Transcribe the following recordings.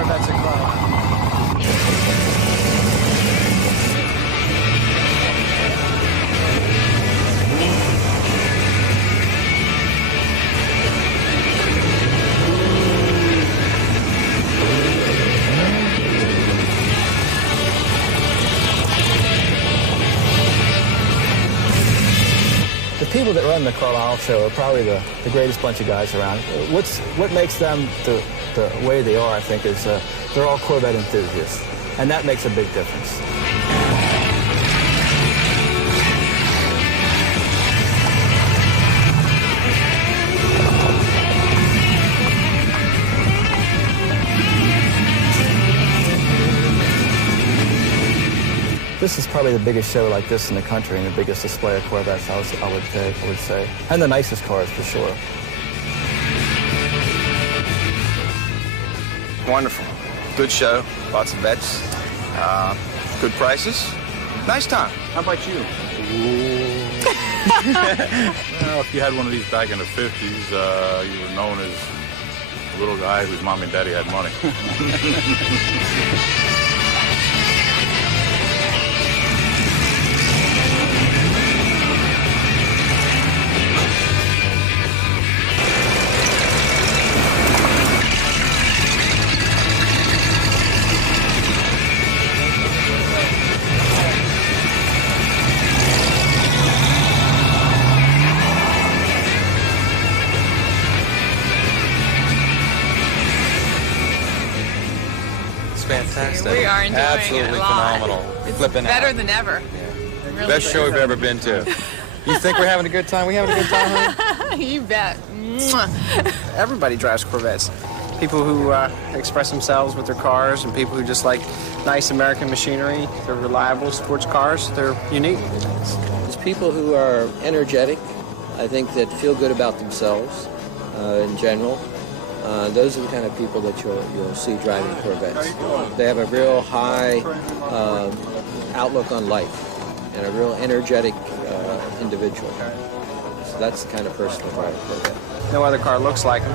Corvettes at Carlisle. The people that run the Carlisle show are probably the greatest bunch of guys around. What makes them the way they are, I think, is they're all Corvette enthusiasts, and that makes a big difference. This is probably the biggest show like this in the country and the biggest display of Corvettes, I would say. And the nicest cars, for sure. Wonderful. Good show. Lots of vets. Good prices. Nice time. How about you? Well, if you had one of these back in the 50s, you were known as the little guy whose mom and daddy had money. Fantastic. We are enjoying Absolutely it a lot. phenomenal. It's Flipping better out. than ever. Yeah. Really Best show we've ever been to. You think we're having a good time? We having a good time, honey? You bet. Mwah. Everybody drives Corvettes. People who express themselves with their cars and people who just like nice American machinery. They're reliable sports cars. They're unique. It's people who are energetic, I think, that feel good about themselves in general. Those are the kind of people that you'll see driving Corvettes. They have a real high outlook on life and a real energetic individual. So that's the kind of person to drive a Corvette. No other car looks like them.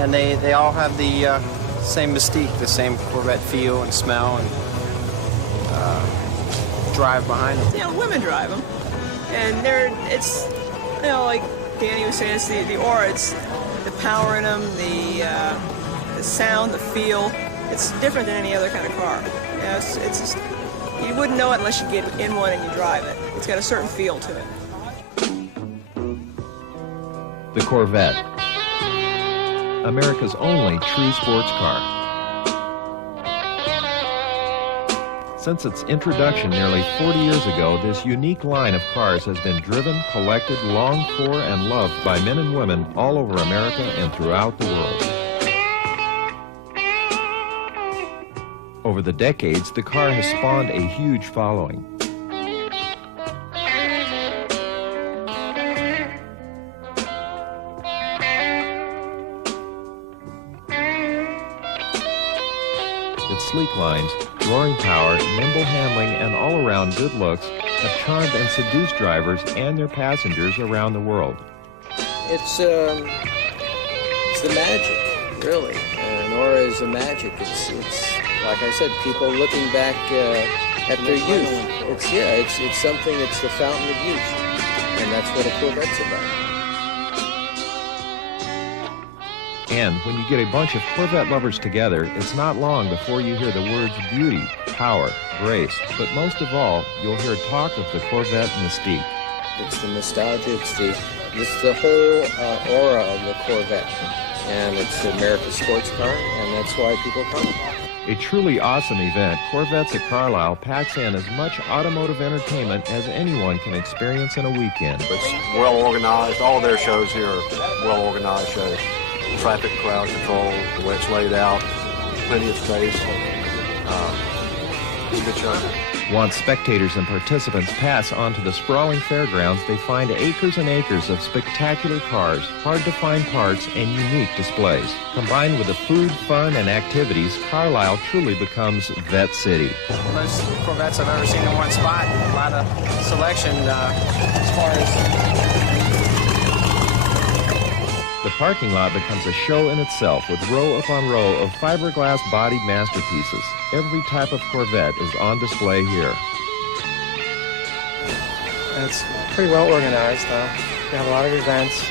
And they all have the same mystique, the same Corvette feel and smell and drive behind them. You know, women drive them. And it's, you know, like Danny was saying, it's the aura, it's the power in them, the sound, the feel. It's different than any other kind of car. You know, it's just, you wouldn't know it unless you get in one and you drive it. It's got a certain feel to it. The Corvette, America's only true sports car. Since its introduction nearly 40 years ago, this unique line of cars has been driven, collected, longed for, and loved by men and women all over America and throughout the world. Over the decades, the car has spawned a huge following. Its sleek lines, roaring power, nimble handling, and all-around good looks have charmed and seduced drivers and their passengers around the world. It's the magic, really. Nora is the magic. It's like I said, people looking back at their youth. It's something. It's the fountain of youth, and that's what a Corvette's about. And when you get a bunch of Corvette lovers together, it's not long before you hear the words beauty, power, grace, but most of all, you'll hear talk of the Corvette mystique. It's the nostalgia, it's the whole aura of the Corvette. And it's America's sports car, and that's why people come. A truly awesome event, Corvettes at Carlisle packs in as much automotive entertainment as anyone can experience in a weekend. It's well organized. All their shows here are well organized shows. Traffic, crowd control, the way it's laid out, plenty of space. It's a good show. Once spectators and participants pass onto the sprawling fairgrounds, they find acres and acres of spectacular cars, hard-to-find parts, and unique displays. Combined with the food, fun, and activities, Carlisle truly becomes Vette City. Most Corvettes I've ever seen in one spot. A lot of selection as far as... The The parking lot becomes a show in itself with row upon row of fiberglass-bodied masterpieces. Every type of Corvette is on display here. It's pretty well organized, though. We have a lot of events,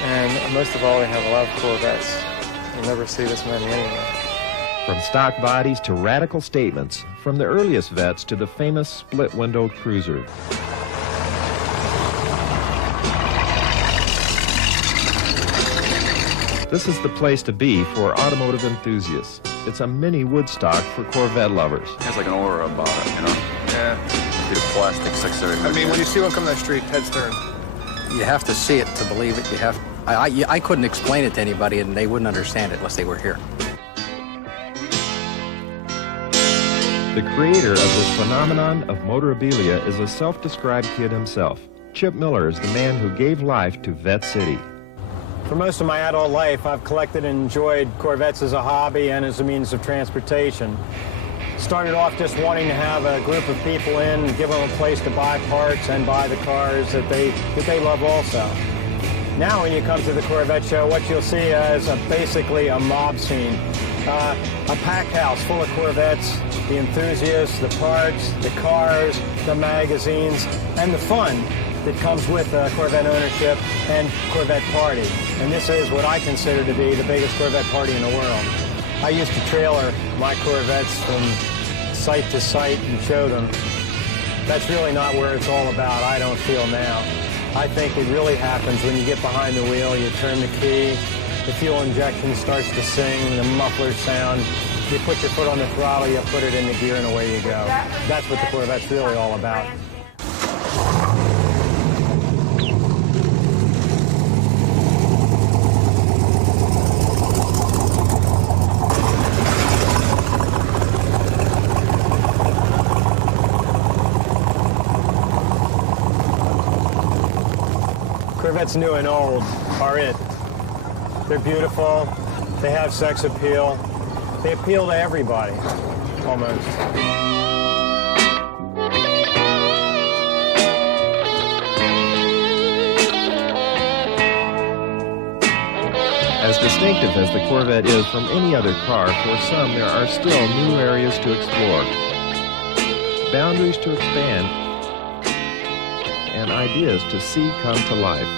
and most of all, we have a lot of Corvettes. You'll never see this many anywhere. From stock bodies to radical statements, from the earliest Vettes to the famous split-windowed cruiser. This is the place to be for automotive enthusiasts. It's a mini Woodstock for Corvette lovers. It has like an aura about it, you know? Yeah. Bit of plastic, 630. I mean, when you see one come down the street, heads turn. You have to see it to believe it. I couldn't explain it to anybody, and they wouldn't understand it unless they were here. The creator of this phenomenon of motorabilia is a self-described kid himself. Chip Miller is the man who gave life to Vette City. For most of my adult life, I've collected and enjoyed Corvettes as a hobby and as a means of transportation. Started off just wanting to have a group of people in, give them a place to buy parts and buy the cars that they love also. Now when you come to the Corvette show, what you'll see is basically a mob scene. A packed house full of Corvettes, the enthusiasts, the parts, the cars, the magazines, and the fun that comes with Corvette ownership and Corvette party. And this is what I consider to be the biggest Corvette party in the world. I used to trailer my Corvettes from site to site and show them. That's really not where it's all about, I don't feel now. I think it really happens when you get behind the wheel, you turn the key, the fuel injection starts to sing, the mufflers sound, you put your foot on the throttle, you put it in the gear, and away you go. That's what the Corvette's really all about. Corvettes new and old are it. They're beautiful, they have sex appeal, they appeal to everybody, almost. As distinctive as the Corvette is from any other car, for some there are still new areas to explore, boundaries to expand, and ideas to see come to life.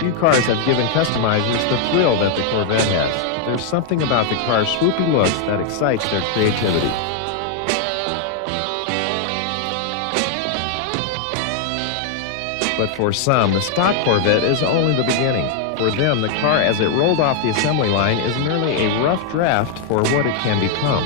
Few cars have given customizers the thrill that the Corvette has. There's something about the car's swoopy looks that excites their creativity. But for some, the stock Corvette is only the beginning. For them, the car as it rolled off the assembly line is merely a rough draft for what it can become.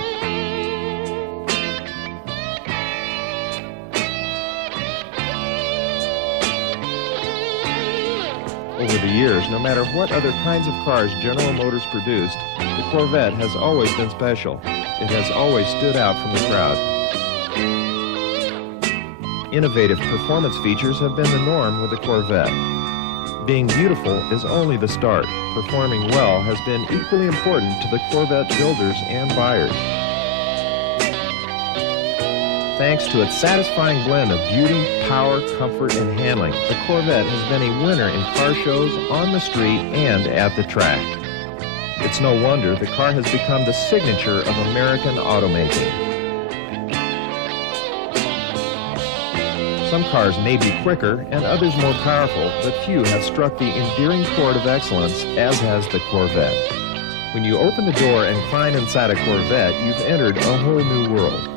Over the years, no matter what other kinds of cars General Motors produced, the Corvette has always been special. It has always stood out from the crowd. Innovative performance features have been the norm with the Corvette. Being beautiful is only the start. Performing well has been equally important to the Corvette builders and buyers. Thanks to its satisfying blend of beauty, power, comfort, and handling, the Corvette has been a winner in car shows, on the street, and at the track. It's no wonder the car has become the signature of American automaking. Some cars may be quicker and others more powerful, but few have struck the endearing chord of excellence as has the Corvette. When you open the door and climb inside a Corvette, you've entered a whole new world.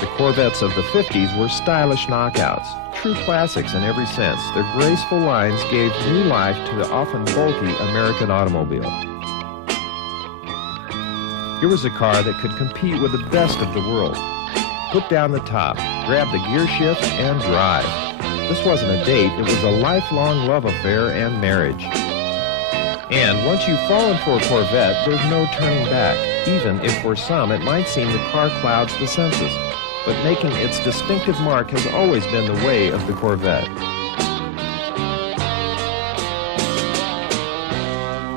The Corvettes of the 50s were stylish knockouts, true classics in every sense. Their graceful lines gave new life to the often bulky American automobile. Here was a car that could compete with the best of the world. Put down the top, grab the gear shift, and drive. This wasn't a date, it was a lifelong love affair and marriage. And once you've fallen for a Corvette, there's no turning back, even if for some it might seem the car clouds the senses. But making its distinctive mark has always been the way of the Corvette.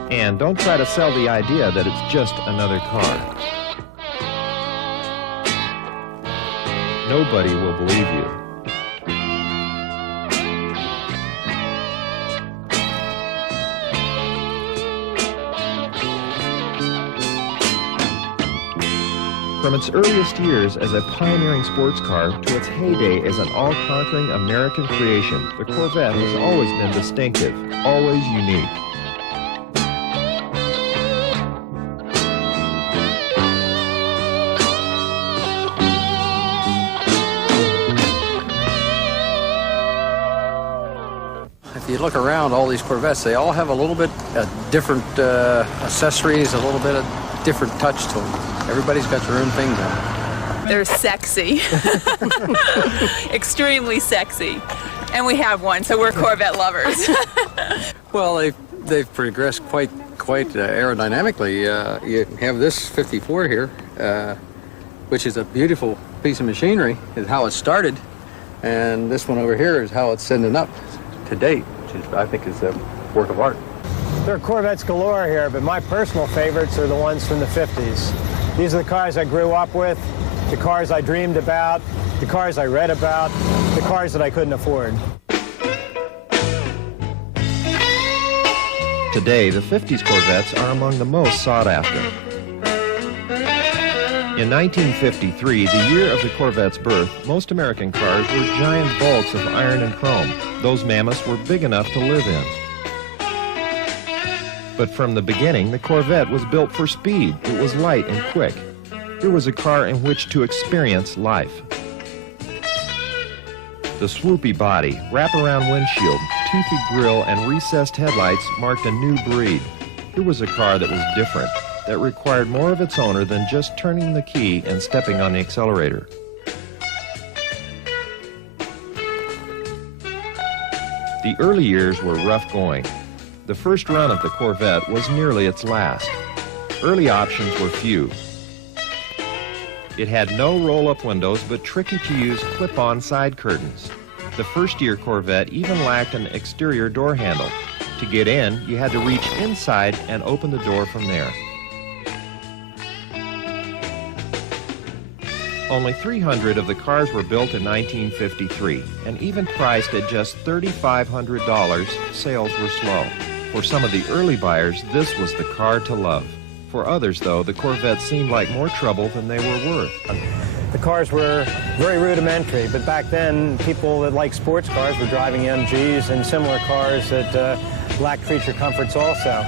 And And don't try to sell the idea that it's just another car. Nobody will believe you. From its earliest years as a pioneering sports car to its heyday as an all-conquering American creation, the Corvette has always been distinctive, always unique. If you look around, all these Corvettes, they all have a little bit different accessories, a little bit of different touch to them. Everybody's got their own thing going. They're sexy. Extremely sexy. And we have one, so we're Corvette lovers. Well, they've progressed quite aerodynamically. You have this 54 here, which is a beautiful piece of machinery, is how it started. And this one over here is how it's ending up to date, which is, I think, is a work of art. There are Corvettes galore here, but my personal favorites are the ones from the 50s. These are the cars I grew up with, the cars I dreamed about, the cars I read about, the cars that I couldn't afford. Today, the 50s Corvettes are among the most sought after. In 1953, the year of the Corvette's birth, most American cars were giant bulks of iron and chrome. Those mammoths were big enough to live in. But from the beginning, the Corvette was built for speed. It was light and quick. It was a car in which to experience life. The swoopy body, wraparound windshield, toothy grille, and recessed headlights marked a new breed. It was a car that was different, that required more of its owner than just turning the key and stepping on the accelerator. The early years were rough going. The first run of the Corvette was nearly its last. Early options were few. It had no roll-up windows, but tricky-to-use clip-on side curtains. The first-year Corvette even lacked an exterior door handle. To get in, you had to reach inside and open the door from there. Only 300 of the cars were built in 1953, and even priced at just $3,500, sales were slow. For some of the early buyers, this was the car to love. For others, though, the Corvette seemed like more trouble than they were worth. The cars were very rudimentary, but back then, people that liked sports cars were driving MGs and similar cars that lacked feature comforts also.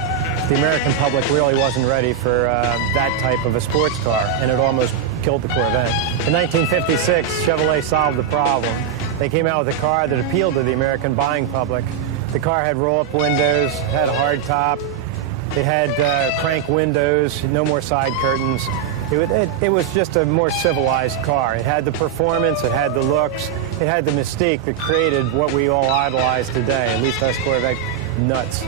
The American public really wasn't ready for that type of a sports car, and it almost killed the Corvette. In 1956, Chevrolet solved the problem. They came out with a car that appealed to the American buying public. The car had roll-up windows, had a hard top, it had crank windows, no more side curtains. It was just a more civilized car. It had the performance, it had the looks, it had the mystique that created what we all idolize today, at least us Corvette nuts.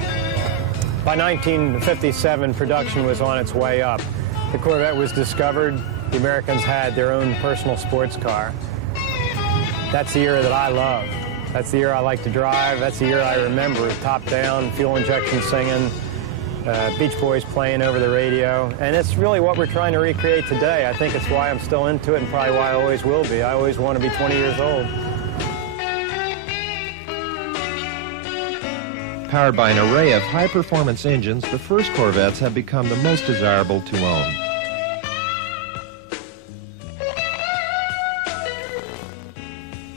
By 1957, production was on its way up. The Corvette was discovered. The Americans had their own personal sports car. That's the era that I love. That's the year I like to drive. That's the year I remember. Top down, fuel injection singing, Beach Boys playing over the radio. And it's really what we're trying to recreate today. I think it's why I'm still into it and probably why I always will be. I always want to be 20 years old. Powered by an array of high-performance engines, the first Corvettes have become the most desirable to own.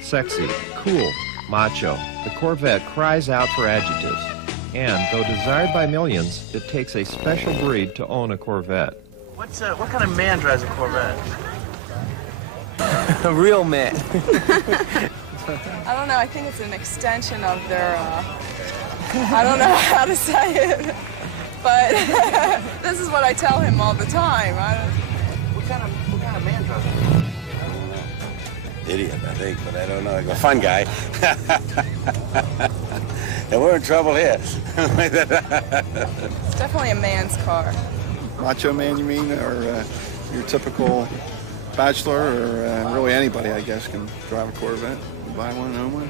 Sexy, cool, macho, the Corvette cries out for adjectives. And, though desired by millions, it takes a special breed to own a Corvette. What kind of man drives a Corvette? A real man. I don't know, I think it's an extension of their, I don't know how to say it, but this is what I tell him all the time. What kind of man drives a Idiot, I think, but I don't know. A fun guy. And we're in trouble here. It's definitely a man's car. Macho man, you mean, or your typical bachelor, or really anybody, I guess, can drive a Corvette, buy one, own one?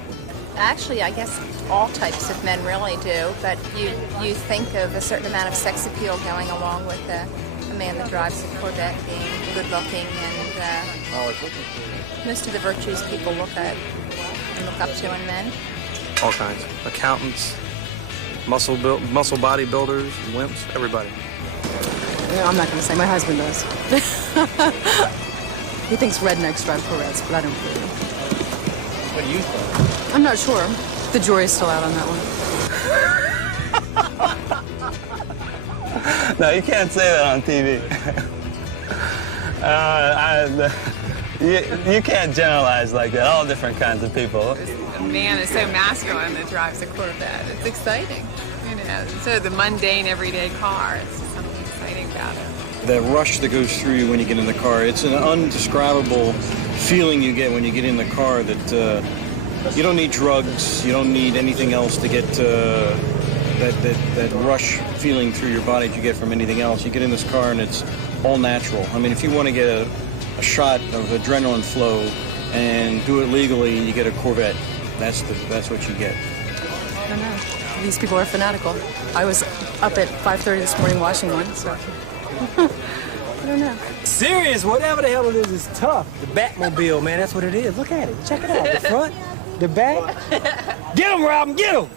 Actually, I guess all types of men really do, but you think of a certain amount of sex appeal going along with a man that drives a Corvette being good looking, and most of the virtues people look at and look up to in men. All kinds. Accountants, muscle bodybuilders, wimps, everybody. Yeah, I'm not going to say. My husband does. He thinks rednecks drive Corvettes, but I don't believe him. What do you think? I'm not sure. The jury's still out on that one. No, you can't say that on TV. You can't generalize like that. All different kinds of people. A man is so masculine that drives a Corvette. It's exciting, you know. So the mundane, everyday car, it's just something exciting about it. That rush that goes through you when you get in the car, it's an undescribable feeling you get when you get in the car that you don't need drugs, you don't need anything else to get that rush feeling through your body that you get from anything else. You get in this car and it's all natural. I mean, if you want to get a shot of adrenaline flow and do it legally, you get a Corvette. That's what you get. I don't know. These people are fanatical. I was up at 5:30 this morning watching one, so I don't know. Serious, whatever the hell it is tough. The Batmobile, man, that's what it is. Look at it. Check it out. The front, the back. Get him, Robin, get him!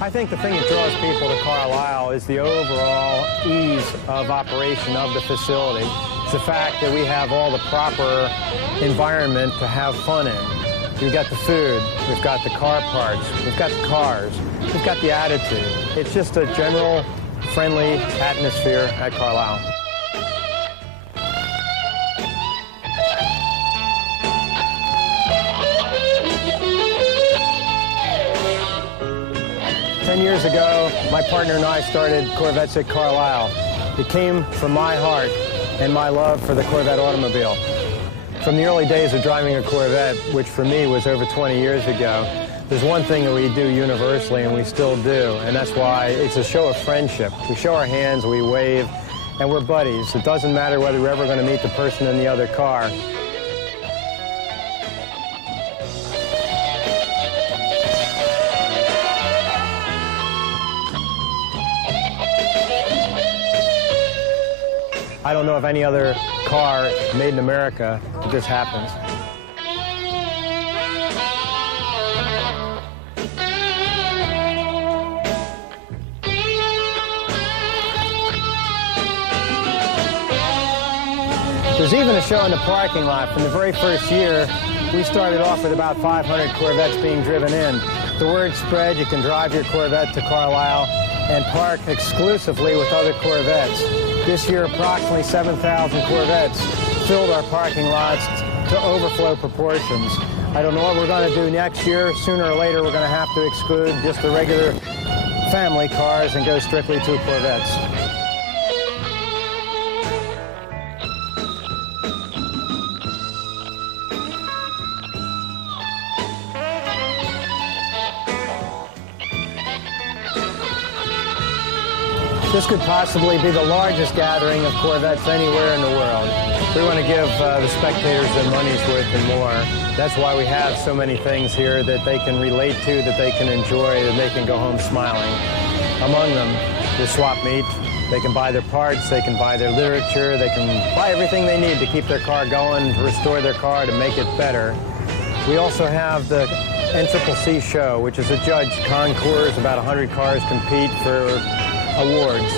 I think the thing that draws people to Carlisle is the overall ease of operation of the facility. It's the fact that we have all the proper environment to have fun in. We've got the food, we've got the car parts, we've got the cars, we've got the attitude. It's just a general friendly atmosphere at Carlisle. Years ago, my partner and I started Corvettes at Carlisle. It came from my heart and my love for the Corvette automobile. From the early days of driving a Corvette, which for me was over 20 years ago, there's one thing that we do universally, and we still do, and that's why it's a show of friendship. We show our hands, we wave, and we're buddies. It doesn't matter whether we're ever going to meet the person in the other car. I don't know of any other car made in America that this happens. There's even a show in the parking lot. From the very first year, we started off with about 500 Corvettes being driven in. The word spread, you can drive your Corvette to Carlisle and park exclusively with other Corvettes. This year, approximately 7,000 Corvettes filled our parking lots to overflow proportions. I don't know what we're going to do next year. Sooner or later, we're going to have to exclude just the regular family cars and go strictly to Corvettes. This could possibly be the largest gathering of Corvettes anywhere in the world. We want to give the spectators their money's worth and more. That's why we have so many things here that they can relate to, that they can enjoy, that they can go home smiling. Among them, the swap meet. They can buy their parts, they can buy their literature, they can buy everything they need to keep their car going, to restore their car, to make it better. We also have the NCCC show, which is a judge concours. About 100 cars compete for awards.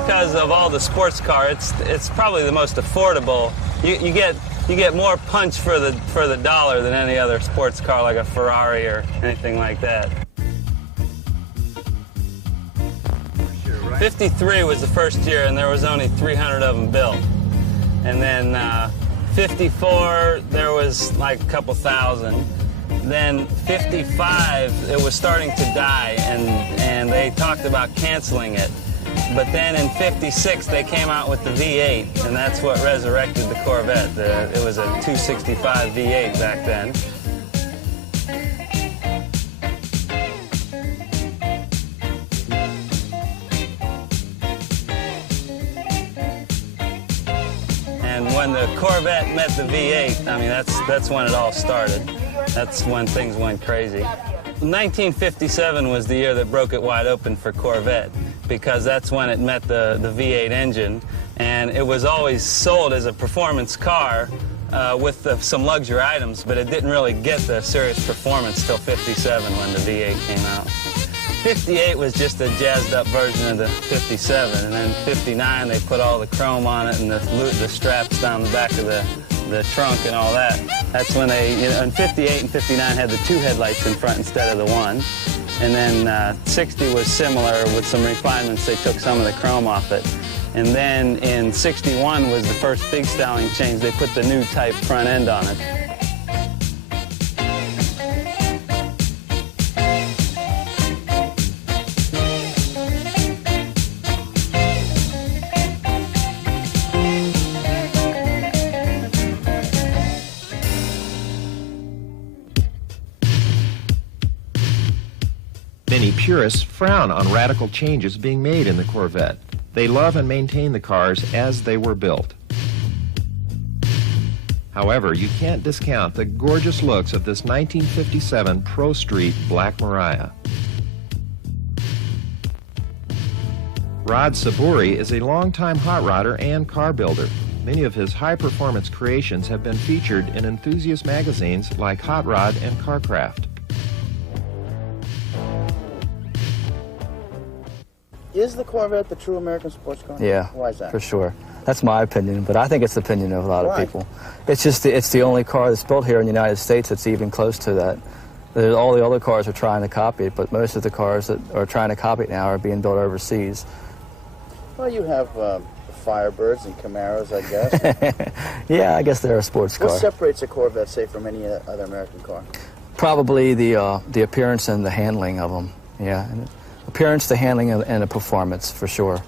because of all the sports car, it's probably the most affordable. You get more punch for the dollar than any other sports car, like a Ferrari or anything like that. 53 was the first year, and there was only 300 of them built. And then 54, there was like a couple thousand. Then 55, it was starting to die, and they talked about canceling it. But then in 56, they came out with the V8, and that's what resurrected the Corvette. It was a 265 V8 back then. And when the Corvette met the V8, I mean, that's when it all started. That's when things went crazy. 1957 was the year that broke it wide open for Corvette, because that's when it met the V8 engine, and it was always sold as a performance car with some luxury items, but it didn't really get the serious performance till 57 when the V8 came out. 58 was just a jazzed up version of the 57, and then 59 they put all the chrome on it and the straps down the back of the trunk and all that. That's when they, in 58 and 59 had the two headlights in front instead of the one. And then 60 was similar with some refinements. They took some of the chrome off it. And then in 61 was the first big styling change. They put the new type front end on it. Many purists frown on radical changes being made in the Corvette. They love and maintain the cars as they were built. However, you can't discount the gorgeous looks of this 1957 Pro Street Black Mariah. Rod Saburi is a longtime hot rodder and car builder. Many of his high-performance creations have been featured in enthusiast magazines like Hot Rod and Carcraft. Is the Corvette the true American sports car? Yeah, why is that? For sure. That's my opinion, but I think it's the opinion of a lot of people. It's just it's the only car that's built here in the United States that's even close to that. All the other cars are trying to copy it, but most of the cars that are trying to copy it now are being built overseas. Well, you have Firebirds and Camaros, I guess. Yeah, I guess they're a sports car. What separates a Corvette, say, from any other American car? Probably the appearance and the handling of them. Yeah, appearance, the handling, and the performance, for sure.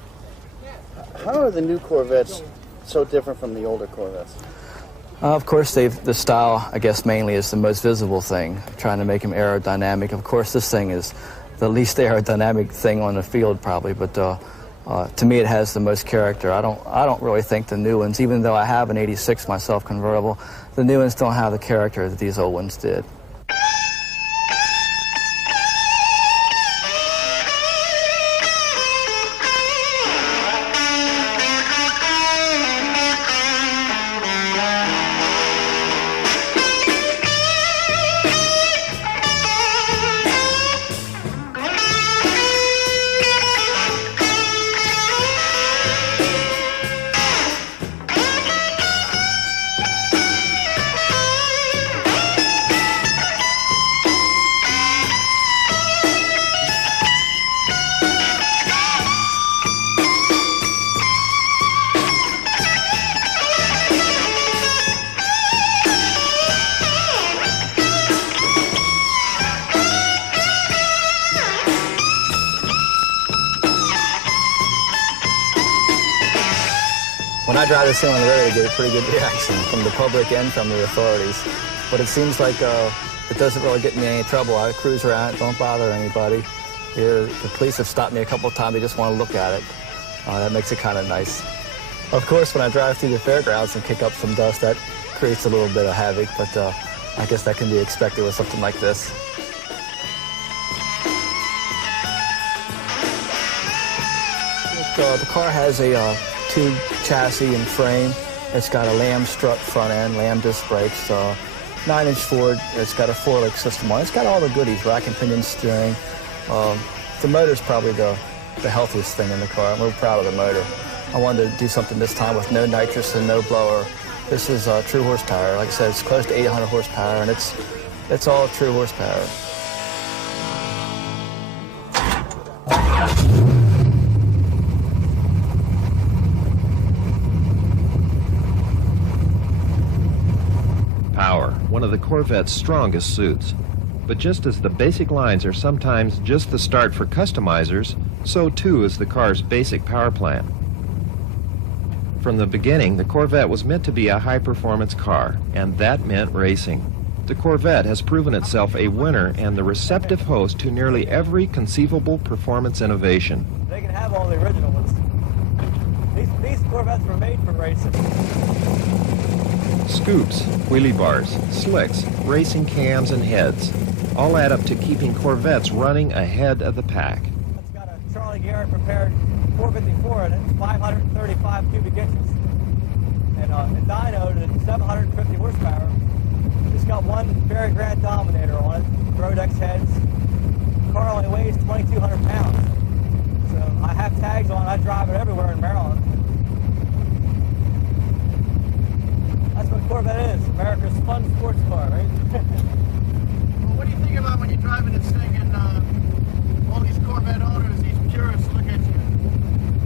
How are the new Corvettes so different from the older Corvettes? Of course, the style, I guess, mainly is the most visible thing, trying to make them aerodynamic. Of course, this thing is the least aerodynamic thing on the field, probably, but to me, it has the most character. I don't really think the new ones, even though I have an '86 myself convertible, the new ones don't have the character that these old ones did. When I drive this thing on the road, I get a pretty good reaction from the public and from the authorities. But it seems like it doesn't really get me in any trouble. I cruise around, don't bother anybody. The police have stopped me a couple of times. They just want to look at it. That makes it kind of nice. Of course, when I drive through the fairgrounds and kick up some dust, that creates a little bit of havoc, but I guess that can be expected with something like this. The car has a tube chassis and frame. It's got a lamb strut front end, lamb disc brakes, 9-inch Ford. It's got a 4-link system on it. It's got all the goodies, rack and pinion steering. The motor's probably the the healthiest thing in the car. I'm real proud of the motor. I wanted to do something this time with no nitrous and no blower. This is true horsepower. Like I said, it's close to 800 horsepower, and it's all true horsepower. Power, one of the Corvette's strongest suits. But just as the basic lines are sometimes just the start for customizers, so too is the car's basic power plant. From the beginning, the Corvette was meant to be a high-performance car, and that meant racing. The Corvette has proven itself a winner and the receptive host to nearly every conceivable performance innovation. They can have all the original ones. These Corvettes were made for racing. Scoops, wheelie bars, slicks, racing cams, and heads all add up to keeping Corvettes running ahead of the pack. It's got a Charlie Garrett prepared 454 in it, 535 cubic inches, and dynoed at 750 horsepower. It's got one very grand dominator on it, Rodex heads. The car only weighs 2,200 pounds. So I have tags on, I drive it everywhere in Maryland. That's what Corvette is, America's fun sports car, right? Well, what do you think about when you're driving this thing and all these Corvette owners, these purists look at you?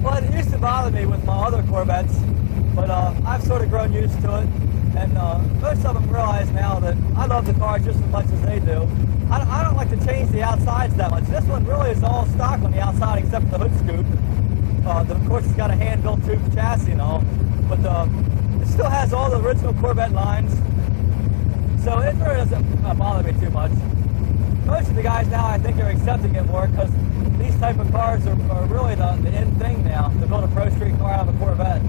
Well, it used to bother me with my other Corvettes, but I've sort of grown used to it. And most of them realize now that I love the car just as much as they do. I don't like to change the outsides that much. This one really is all stock on the outside except for the hood scoop. Of course, it's got a hand-built tube chassis and all, but it still has all the original Corvette lines. So it really doesn't bother me too much. Most of the guys now, I think, are accepting it more because these type of cars are really the in thing now, to build a pro street car out of a Corvette.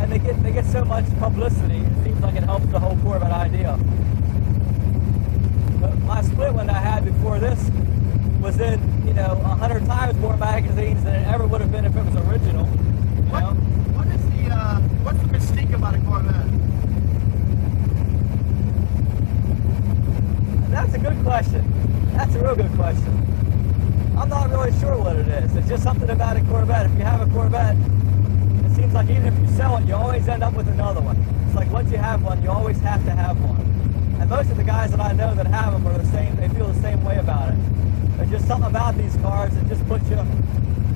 And they get so much publicity, it seems like it helps the whole Corvette idea. But my split one I had before this was in, 100 times more magazines than it ever would have been if it was original. What's the mystique about a Corvette? That's a good question. That's a real good question. I'm not really sure what it is. It's just something about a Corvette. If you have a Corvette, it seems like even if you sell it, you always end up with another one. It's like once you have one, you always have to have one. And most of the guys that I know that have them are the same. They feel the same way about it. There's just something about these cars that just puts you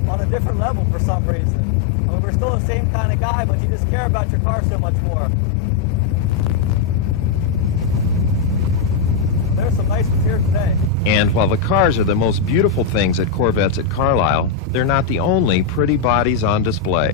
on a different level for some reason. I mean, we're still the same kind of guy, but you just care about your car so much more. There's some nice ones here today. And while the cars are the most beautiful things at Corvettes at Carlisle, they're not the only pretty bodies on display.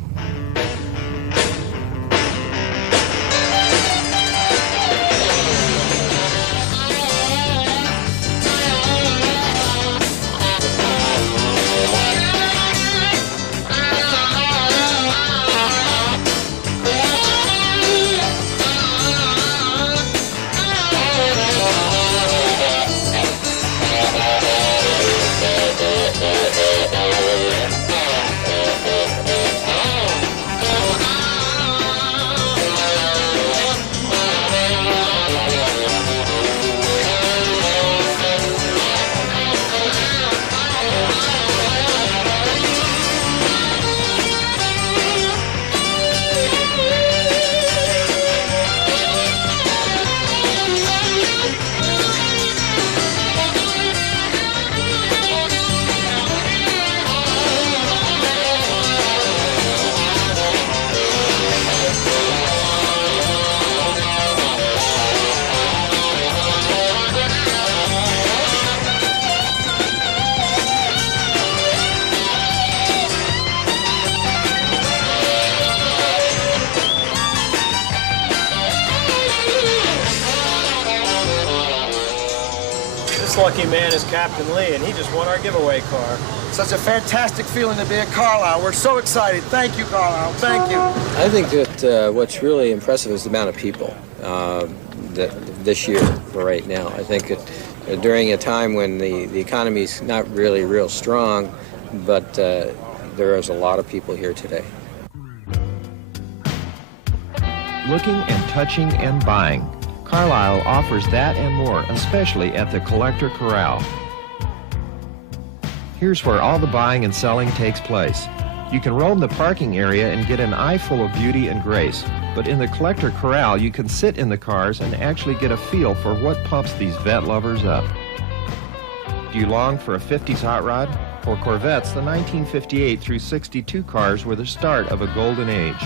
Lucky man is Captain Lee, and he just won our giveaway car. Such a fantastic feeling to be at Carlisle. We're so excited. Thank you, Carlisle. Thank you. I think that what's really impressive is the amount of people this year for right now. I think that during a time when the economy's not really real strong, but there is a lot of people here today. Looking and touching and buying. Carlisle offers that and more, especially at the Collector Corral. Here's where all the buying and selling takes place. You can roam the parking area and get an eyeful of beauty and grace, but in the collector corral you can sit in the cars and actually get a feel for what pumps these Vette lovers up. Do you long for a 50s hot rod? For Corvettes, the 1958 through 62 cars were the start of a golden age.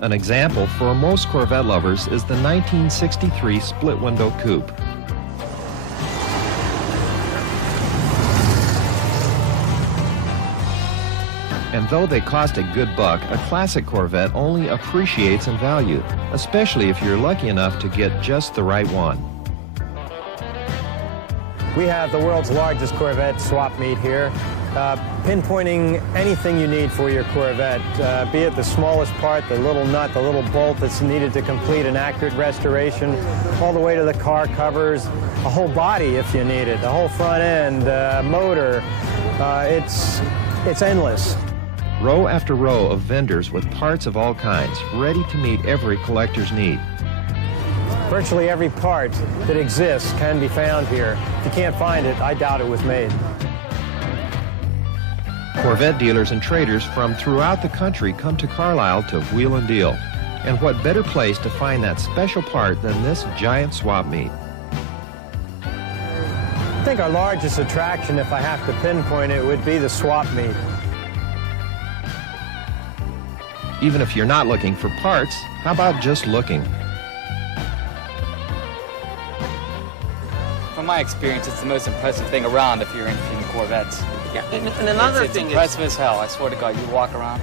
An example for most Corvette lovers is the 1963 split-window coupe. And though they cost a good buck, a classic Corvette only appreciates in value, especially if you're lucky enough to get just the right one. We have the world's largest Corvette swap meet here, pinpointing anything you need for your Corvette, be it the smallest part, the little nut, the little bolt that's needed to complete an accurate restoration, all the way to the car covers, a whole body if you need it, the whole front end, motor. It's endless. Row after row of vendors with parts of all kinds, ready to meet every collector's need. Virtually every part that exists can be found here. If you can't find it, I doubt it was made. Corvette dealers and traders from throughout the country come to Carlisle to wheel and deal. And what better place to find that special part than this giant swap meet? I think our largest attraction, if I have to pinpoint it, would be the swap meet. Even if you're not looking for parts, how about just looking? From my experience, it's the most impressive thing around if you're interested in Corvettes. Yeah, and another it's thing impressive as hell, I swear to God. You walk around.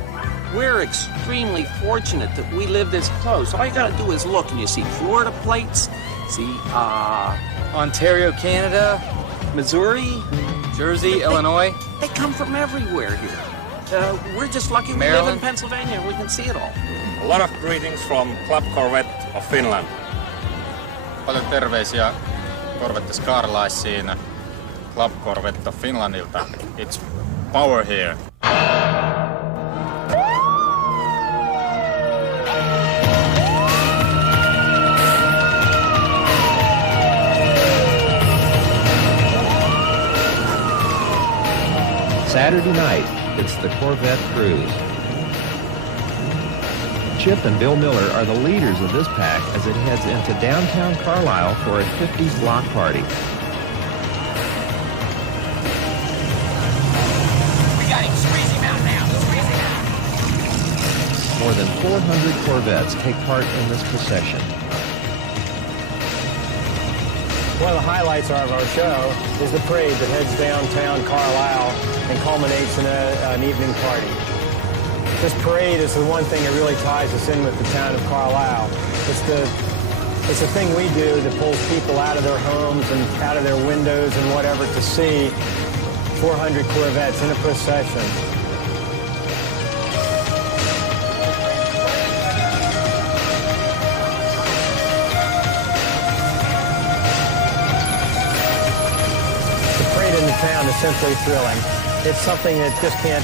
We're extremely fortunate that we live this close. All you gotta do is look and you see Florida plates, see Ontario, Canada, Missouri, Jersey, Illinois. They come from everywhere here. We're just lucky we live in Maryland. Pennsylvania and we can see it all. A lot of greetings from Club Corvette of Finland. Paljon terveisiä Corvettes Carlisleen, Club Corvette of Finlandilta. It's power here. Saturday night, it's the Corvette Cruise. Chip and Bill Miller are the leaders of this pack as it heads into downtown Carlisle for a 50s block party. We got him. Squeeze him out now. Squeeze him out. More than 400 Corvettes take part in this procession. One of the highlights of our show is the parade that heads downtown Carlisle and culminates in an evening party. This parade is the one thing that really ties us in with the town of Carlisle. It's the thing we do that pulls people out of their homes and out of their windows and whatever to see 400 Corvettes in a procession. The parade in the town is simply thrilling. It's something that just can't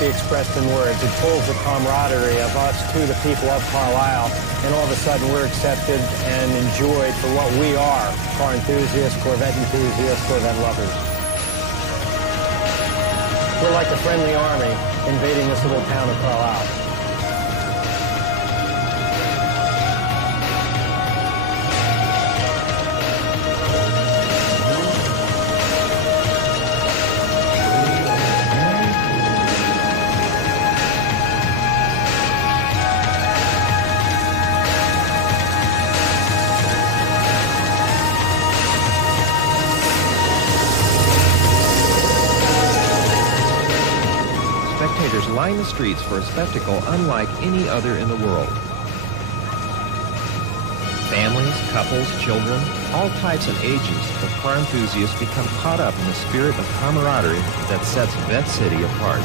be expressed in words. It pulls the camaraderie of us to the people of Carlisle, and all of a sudden we're accepted and enjoyed for what we are, car enthusiasts, Corvette enthusiasts, Corvette lovers. We're like a friendly army invading this little town of Carlisle. Spectators line the streets for a spectacle unlike any other in the world. Families, couples, children, all types and ages of car enthusiasts become caught up in the spirit of camaraderie that sets Vette City apart.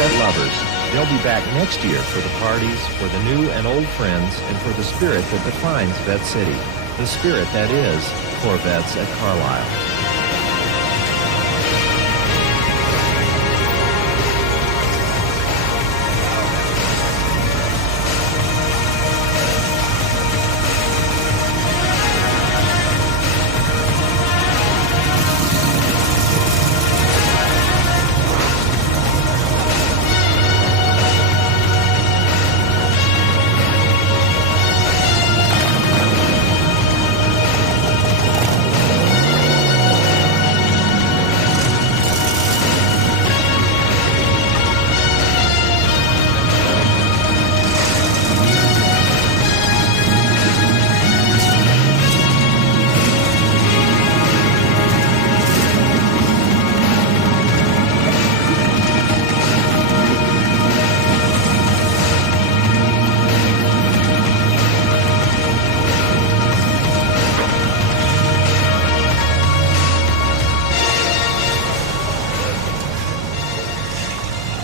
Corvette lovers. They'll be back next year for the parties, for the new and old friends, and for the spirit that defines Vette City. The spirit that is Corvettes at Carlisle.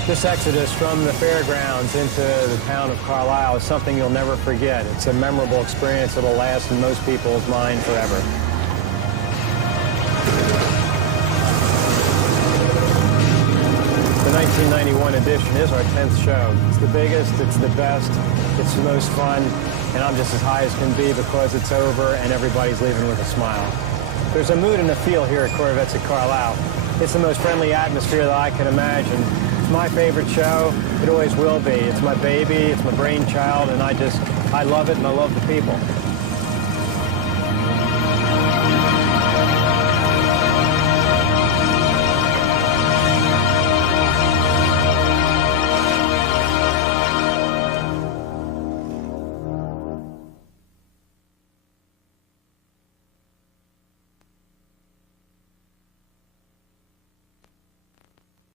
This exodus from the fairgrounds into the town of Carlisle is something you'll never forget. It's a memorable experience that'll last in most people's mind forever. The 1991 edition is our 10th show. It's the biggest, it's the best, it's the most fun, and I'm just as high as can be because it's over and everybody's leaving with a smile. There's a mood and a feel here at Corvettes at Carlisle. It's the most friendly atmosphere that I can imagine. It's my favorite show. It always will be. It's my baby, it's my brainchild, and I love it and I love the people.